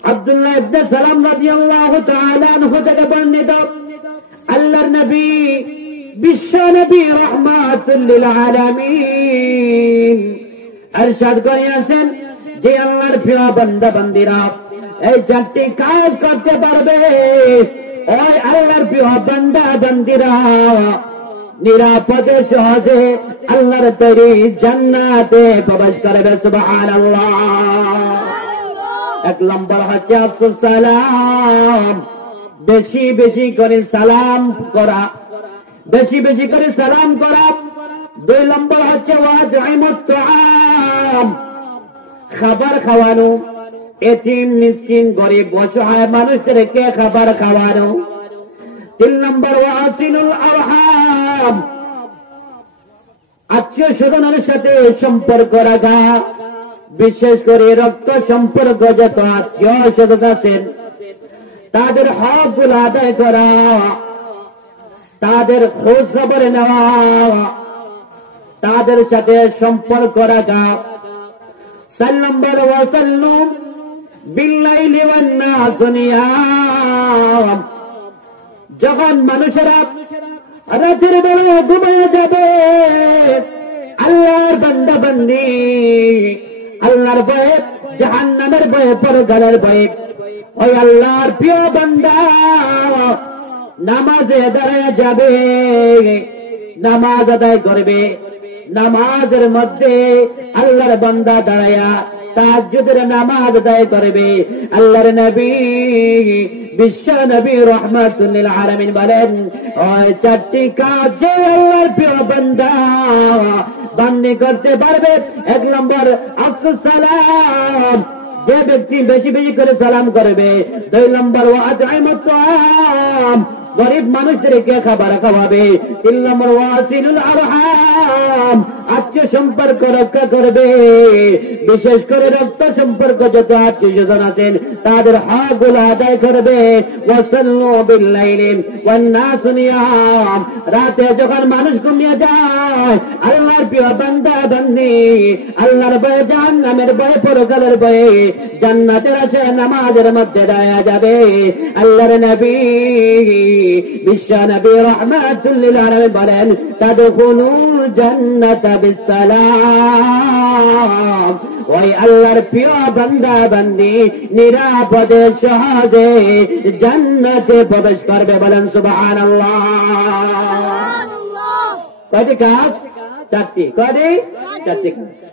আব্দুল্লাহ ইবনে সালাম রাদিয়াল্লাহু তাআলা আনহু থেকে বর্ণিত আল্লাহর নবী বিশ্ব নবী রাহমাতুল লিল আলামিন ইরশাদ করিয়াছেন যে আল্লাহর প্রিয় বান্দা বান্দীরা এই চারটি কাজ করতে পারবে, ওই আল্লাহর প্রিয় বান্দা বান্দীরা নিরাপদে সহজে আল্লাহর তৈরি জান্নাতে প্রবেশ করবে। সুবহানাল্লাহ। এক নম্বর হচ্ছে আফসুস সালাম, বেশি বেশি করে সালাম করা, বেশি বেশি করে সালাম করা। দুই নম্বর হচ্ছে ওয়াদঈমুত তুআম, খাবার খাওয়ানো, এতিম মিসকিন গরিব অসহায় মানুষদেরকে খাবার খাওয়ানো। তিন নম্বর ওয়াসিলুল আরহাম, আত্মীয় স্বজনের সাথে সম্পর্ক রাখা, বিশেষ করে রক্ত সম্পর্ক যত আত্মীয় স্বজন আছেন তাদের হকগুলো আদায় করা, তাদের খোঁজ খবর নেওয়া, তাদের সাথে সম্পর্ক রাখা। 4 নম্বর ওয়াসাল্লু বিল্লাইলি ওয়ান নাস নিয়াম, যখন মানুষেরা রাতের বেলা ঘুমিয়ে যাবে আল্লাহর বান্দা বান্দি আল্লাহর ভয়ে, জাহান্নামের ভয়ে, পরকালের ভয়ে ওই আল্লাহর প্রিয় বান্দা নামাজে দাঁড়ায় যাবে, নামাজ আদায় করবে। নামাজের মধ্যে আল্লাহর বান্দা দাঁড়ায়া তাহাজ্জুদের নামাজ আদায় করবে। আল্লাহর নবী বিশ্ব নবী রাহমাতুল লিল আলামিন বলেন, ওই চারটি কাজ যে আল্লাহর প্রিয় বান্দা বান্দি করতে পারবে। 1 নম্বর আফসুস সালাম, যে ব্যক্তি বেশি বেশি করে সালাম করবে। 2 নম্বর ওয়াদঈমুত তুআম, গরিব মানুষদেরকে খাবার খাওয়াবে। 3 নম্বর ওয়াসিলুল আরহাম, আত্মীয় সম্পর্ক রক্ষা করবে, বিশেষ করে রক্ত সম্পর্ক যত আত্মীয় স্বজন আছেন তাদের হকগুলো আদায় করবে। ওয়াসাল্লু বিল্লাইলি ওয়ান নাস নিয়াম, রাতে যখন মানুষ ঘুমিয়ে যায় আল্লাহর প্রিয় বান্দা বান্দি আল্লাহর ভয়ে, জাহান্নামের ভয়ে, পরকালের ভয়ে জান্নাতের আশা নামাজের মধ্যে দাঁড়ায়া যাবে। আল্লাহর নবী বিশ্ব নবী রাহমাতুল লিল আলামিন বলেন, তাদখুলুল জান্নাতা বিসসালাম, ওই আল্লাহর প্রিয় বান্দা বান্দি নিরাপদে সহজে জান্নাতে প্রবেশ করবে। বলেন সুবহানাল্লাহ। কয়টি কাজ? 4টি। কয়টি? 4টি কাজ।